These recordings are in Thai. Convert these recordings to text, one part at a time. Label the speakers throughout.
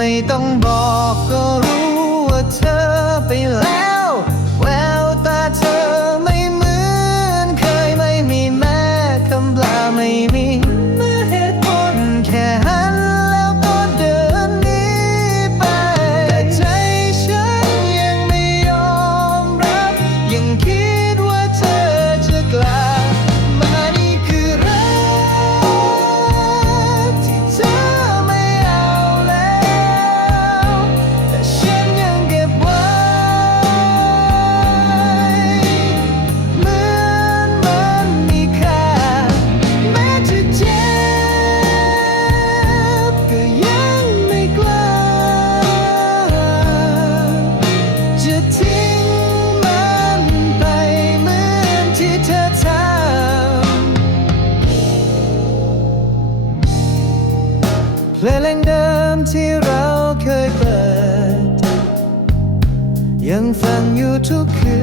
Speaker 1: ไม่ต้องบอกก็รู้ว่าเธอไปแล้ว เพลงเดิมที่เราเคยเปิด ยังฟังอยู่ทุกคื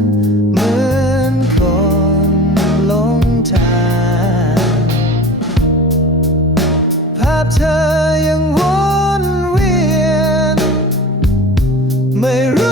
Speaker 1: นเหมือนคนลงทางภาพเธอยังวนเวียน ไม่รู้